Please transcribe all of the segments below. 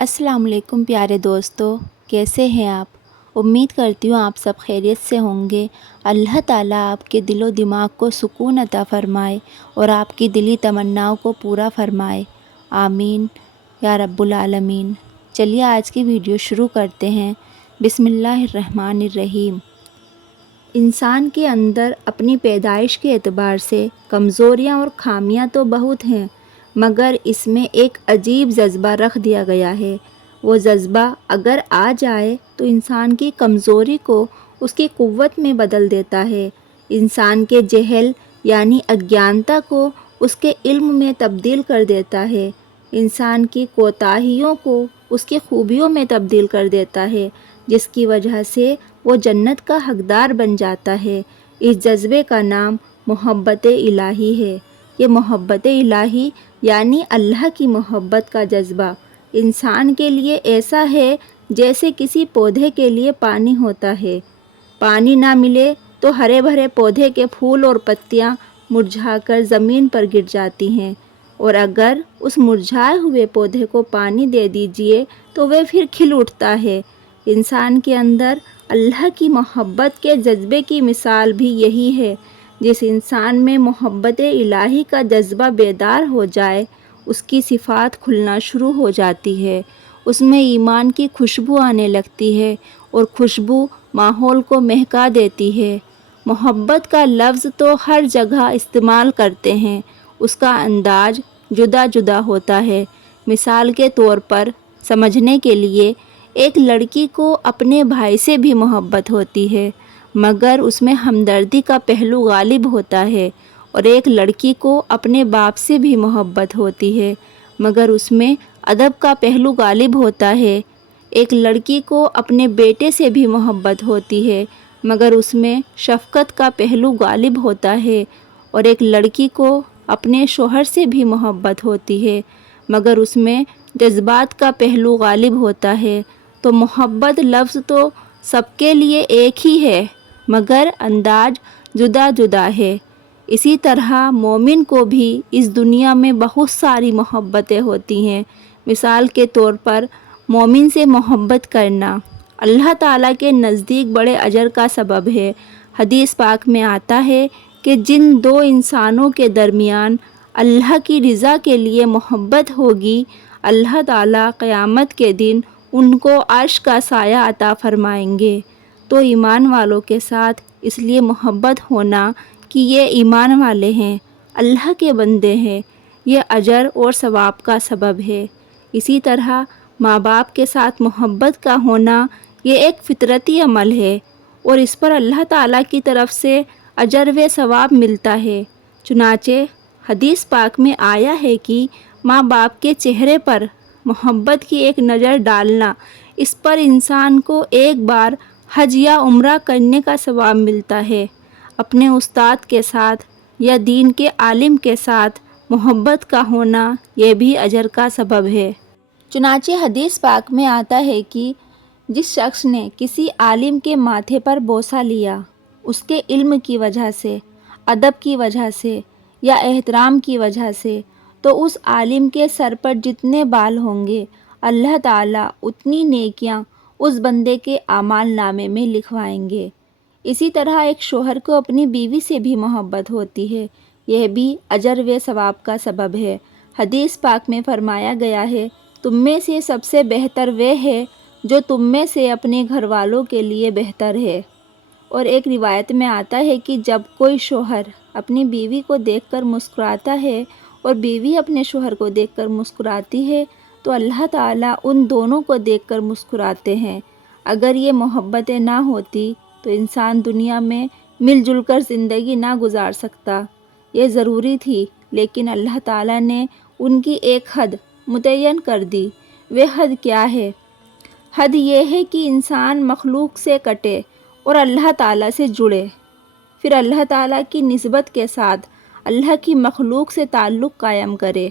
السلام علیکم پیارے دوستو، کیسے ہیں آپ؟ امید کرتی ہوں آپ سب خیریت سے ہوں گے۔ اللہ تعالیٰ آپ کے دل و دماغ کو سکون عطا فرمائے اور آپ کی دلی تمناؤں کو پورا فرمائے، آمین یا رب العالمین۔ چلیے آج کی ویڈیو شروع کرتے ہیں۔ بسم اللہ الرحمن الرحیم۔ انسان کے اندر اپنی پیدائش کے اعتبار سے کمزوریاں اور خامیاں تو بہت ہیں، مگر اس میں ایک عجیب جذبہ رکھ دیا گیا ہے۔ وہ جذبہ اگر آ جائے تو انسان کی کمزوری کو اس کی قوت میں بدل دیتا ہے، انسان کے جہل یعنی اگیانتا کو اس کے علم میں تبدیل کر دیتا ہے، انسان کی کوتاہیوں کو اس کی خوبیوں میں تبدیل کر دیتا ہے، جس کی وجہ سے وہ جنت کا حقدار بن جاتا ہے۔ اس جذبے کا نام محبت الہی ہے۔ یہ محبت الہی یعنی اللہ کی محبت کا جذبہ انسان کے لیے ایسا ہے جیسے کسی پودے کے لیے پانی ہوتا ہے۔ پانی نہ ملے تو ہرے بھرے پودے کے پھول اور پتیاں مرجھا کر زمین پر گر جاتی ہیں، اور اگر اس مرجھائے ہوئے پودے کو پانی دے دیجئے تو وہ پھر کھل اٹھتا ہے۔ انسان کے اندر اللہ کی محبت کے جذبے کی مثال بھی یہی ہے۔ جس انسان میں محبت الہی کا جذبہ بیدار ہو جائے، اس کی صفات کھلنا شروع ہو جاتی ہے، اس میں ایمان کی خوشبو آنے لگتی ہے اور خوشبو ماحول کو مہکا دیتی ہے۔ محبت کا لفظ تو ہر جگہ استعمال کرتے ہیں، اس کا انداز جدا جدا ہوتا ہے۔ مثال کے طور پر سمجھنے کے لیے، ایک لڑکی کو اپنے بھائی سے بھی محبت ہوتی ہے، مگر اس میں ہمدردی کا پہلو غالب ہوتا ہے، اور ایک لڑکی کو اپنے باپ سے بھی محبت ہوتی ہے، مگر اس میں ادب کا پہلو غالب ہوتا ہے۔ ایک لڑکی کو اپنے بیٹے سے بھی محبت ہوتی ہے، مگر اس میں شفقت کا پہلو غالب ہوتا ہے، اور ایک لڑکی کو اپنے شوہر سے بھی محبت ہوتی ہے، مگر اس میں جذبات کا پہلو غالب ہوتا ہے۔ تو محبت لفظ تو سب کے لیے ایک ہی ہے، مگر انداز جدا جدا ہے۔ اسی طرح مومن کو بھی اس دنیا میں بہت ساری محبتیں ہوتی ہیں۔ مثال کے طور پر مومن سے محبت کرنا اللہ تعالیٰ کے نزدیک بڑے اجر کا سبب ہے۔ حدیث پاک میں آتا ہے کہ جن دو انسانوں کے درمیان اللہ کی رضا کے لیے محبت ہوگی، اللہ تعالیٰ قیامت کے دن ان کو عرش کا سایہ عطا فرمائیں گے۔ تو ایمان والوں کے ساتھ اس لیے محبت ہونا کہ یہ ایمان والے ہیں، اللہ کے بندے ہیں، یہ اجر اور ثواب کا سبب ہے۔ اسی طرح ماں باپ کے ساتھ محبت کا ہونا یہ ایک فطرتی عمل ہے، اور اس پر اللہ تعالیٰ کی طرف سے اجر و ثواب ملتا ہے۔ چنانچہ حدیث پاک میں آیا ہے کہ ماں باپ کے چہرے پر محبت کی ایک نظر ڈالنا، اس پر انسان کو ایک بار حج یا عمرہ کرنے کا ثواب ملتا ہے۔ اپنے استاد کے ساتھ یا دین کے عالم کے ساتھ محبت کا ہونا یہ بھی اجر کا سبب ہے۔ چنانچہ حدیث پاک میں آتا ہے کہ جس شخص نے کسی عالم کے ماتھے پر بوسہ لیا، اس کے علم کی وجہ سے، ادب کی وجہ سے یا احترام کی وجہ سے، تو اس عالم کے سر پر جتنے بال ہوں گے، اللہ تعالیٰ اتنی نیکیاں اس بندے کے اعمال نامے میں لکھوائیں گے۔ اسی طرح ایک شوہر کو اپنی بیوی سے بھی محبت ہوتی ہے، یہ بھی اجر و ثواب کا سبب ہے۔ حدیث پاک میں فرمایا گیا ہے، تم میں سے سب سے بہتر وہ ہے جو تم میں سے اپنے گھر والوں کے لیے بہتر ہے۔ اور ایک روایت میں آتا ہے کہ جب کوئی شوہر اپنی بیوی کو دیکھ کر مسکراتا ہے اور بیوی اپنے شوہر کو دیکھ کر مسکراتی ہے تو اللہ تعالیٰ ان دونوں کو دیکھ کر مسکراتے ہیں۔ اگر یہ محبتیں نہ ہوتی تو انسان دنیا میں مل جل کر زندگی نہ گزار سکتا۔ یہ ضروری تھی، لیکن اللہ تعالیٰ نے ان کی ایک حد متعین کر دی۔ وہ حد کیا ہے؟ حد یہ ہے کہ انسان مخلوق سے کٹے اور اللہ تعالیٰ سے جڑے، پھر اللہ تعالیٰ کی نسبت کے ساتھ اللہ کی مخلوق سے تعلق قائم کرے،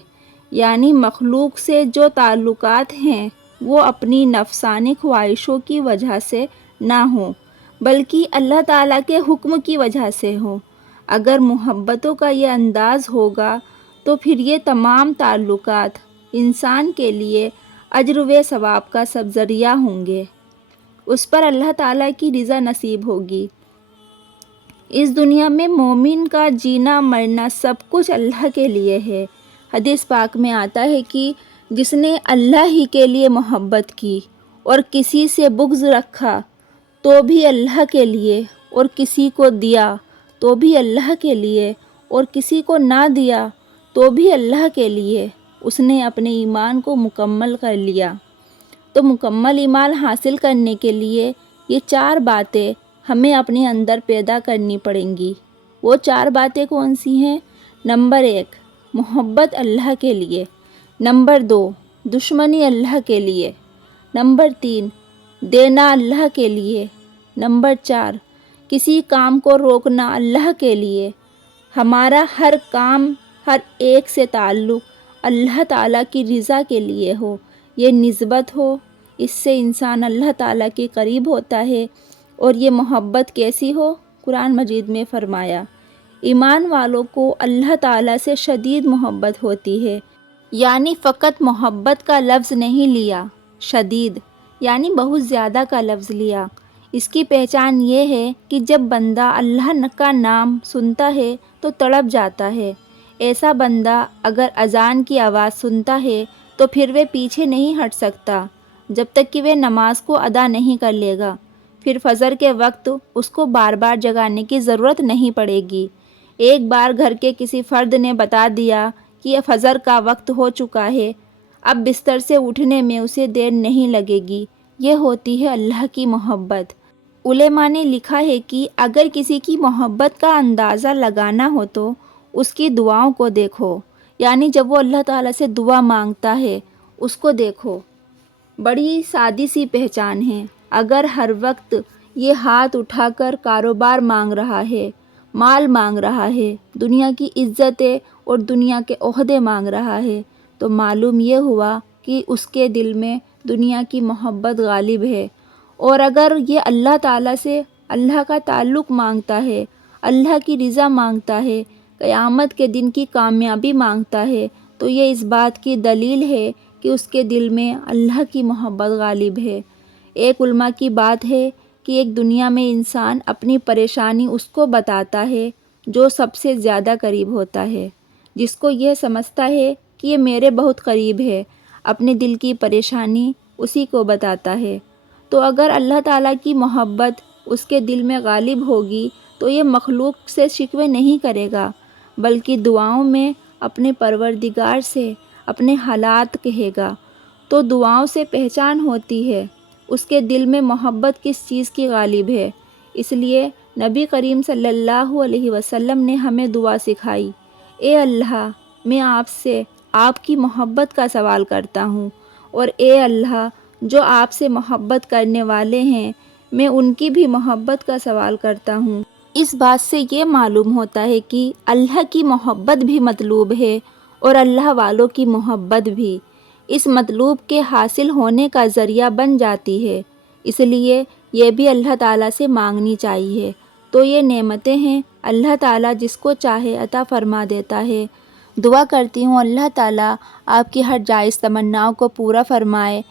یعنی مخلوق سے جو تعلقات ہیں وہ اپنی نفسانی خواہشوں کی وجہ سے نہ ہوں، بلکہ اللہ تعالیٰ کے حکم کی وجہ سے ہوں۔ اگر محبتوں کا یہ انداز ہوگا تو پھر یہ تمام تعلقات انسان کے لیے اجر و ثواب کا سب ذریعہ ہوں گے، اس پر اللہ تعالیٰ کی رضا نصیب ہوگی۔ اس دنیا میں مومن کا جینا مرنا سب کچھ اللہ کے لیے ہے۔ حدیث پاک میں آتا ہے کہ جس نے اللہ ہی کے لیے محبت کی اور کسی سے بغض رکھا تو بھی اللہ کے لیے، اور کسی کو دیا تو بھی اللہ کے لیے، اور کسی کو نہ دیا تو بھی اللہ کے لیے، اس نے اپنے ایمان کو مکمل کر لیا۔ تو مکمل ایمان حاصل کرنے کے لیے یہ 4 باتیں ہمیں اپنے اندر پیدا کرنی پڑیں گی۔ وہ 4 باتیں کون سی ہیں؟ نمبر 1 محبت اللہ کے لیے، نمبر 2 دشمنی اللہ کے لیے، نمبر 3 دینا اللہ کے لیے، نمبر 4 کسی کام کو روکنا اللہ کے لیے۔ ہمارا ہر کام، ہر ایک سے تعلق اللہ تعالیٰ کی رضا کے لیے ہو، یہ نسبت ہو، اس سے انسان اللہ تعالیٰ کے قریب ہوتا ہے۔ اور یہ محبت کیسی ہو؟ قرآن مجید میں فرمایا ایمان والوں کو اللہ تعالیٰ سے شدید محبت ہوتی ہے، یعنی فقط محبت کا لفظ نہیں لیا، شدید یعنی بہت زیادہ کا لفظ لیا۔ اس کی پہچان یہ ہے کہ جب بندہ اللہ کا نام سنتا ہے تو تڑپ جاتا ہے۔ ایسا بندہ اگر اذان کی آواز سنتا ہے تو پھر وہ پیچھے نہیں ہٹ سکتا جب تک کہ وہ نماز کو ادا نہیں کر لے گا۔ پھر فجر کے وقت اس کو بار بار جگانے کی ضرورت نہیں پڑے گی۔ ایک بار گھر کے کسی فرد نے بتا دیا کہ فجر کا وقت ہو چکا ہے، اب بستر سے اٹھنے میں اسے دیر نہیں لگے گی۔ یہ ہوتی ہے اللہ کی محبت۔ علماء نے لکھا ہے کہ اگر کسی کی محبت کا اندازہ لگانا ہو تو اس کی دعاؤں کو دیکھو، یعنی جب وہ اللہ تعالیٰ سے دعا مانگتا ہے اس کو دیکھو۔ بڑی سادی سی پہچان ہے۔ اگر ہر وقت یہ ہاتھ اٹھا کر کاروبار مانگ رہا ہے، مال مانگ رہا ہے، دنیا کی عزتیں اور دنیا کے عہدے مانگ رہا ہے، تو معلوم یہ ہوا کہ اس کے دل میں دنیا کی محبت غالب ہے۔ اور اگر یہ اللہ تعالیٰ سے اللہ کا تعلق مانگتا ہے، اللہ کی رضا مانگتا ہے، قیامت کے دن کی کامیابی مانگتا ہے، تو یہ اس بات کی دلیل ہے کہ اس کے دل میں اللہ کی محبت غالب ہے۔ ایک علماء کی بات ہے کہ ایک دنیا میں انسان اپنی پریشانی اس کو بتاتا ہے جو سب سے زیادہ قریب ہوتا ہے، جس کو یہ سمجھتا ہے کہ یہ میرے بہت قریب ہے، اپنے دل کی پریشانی اسی کو بتاتا ہے۔ تو اگر اللہ تعالیٰ کی محبت اس کے دل میں غالب ہوگی تو یہ مخلوق سے شکوے نہیں کرے گا، بلکہ دعاؤں میں اپنے پروردگار سے اپنے حالات کہے گا۔ تو دعاؤں سے پہچان ہوتی ہے اس کے دل میں محبت کس چیز کی غالب ہے۔ اس لیے نبی کریم صلی اللہ علیہ وسلم نے ہمیں دعا سکھائی، اے اللہ میں آپ سے آپ کی محبت کا سوال کرتا ہوں، اور اے اللہ جو آپ سے محبت کرنے والے ہیں میں ان کی بھی محبت کا سوال کرتا ہوں۔ اس بات سے یہ معلوم ہوتا ہے کہ اللہ کی محبت بھی مطلوب ہے اور اللہ والوں کی محبت بھی اس مطلوب کے حاصل ہونے کا ذریعہ بن جاتی ہے۔ اس لیے یہ بھی اللہ تعالیٰ سے مانگنی چاہیے۔ تو یہ نعمتیں ہیں، اللہ تعالیٰ جس کو چاہے عطا فرما دیتا ہے۔ دعا کرتی ہوں اللہ تعالیٰ آپ کی ہر جائز تمناؤں کو پورا فرمائے،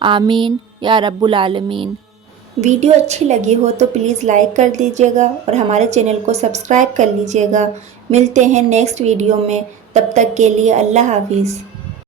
آمین یا رب العالمین۔ ویڈیو اچھی لگی ہو تو پلیز لائک کر دیجیے گا اور ہمارے چینل کو سبسکرائب کر لیجیے گا۔ ملتے ہیں نیکسٹ ویڈیو میں، تب تک کے لیے اللہ حافظ۔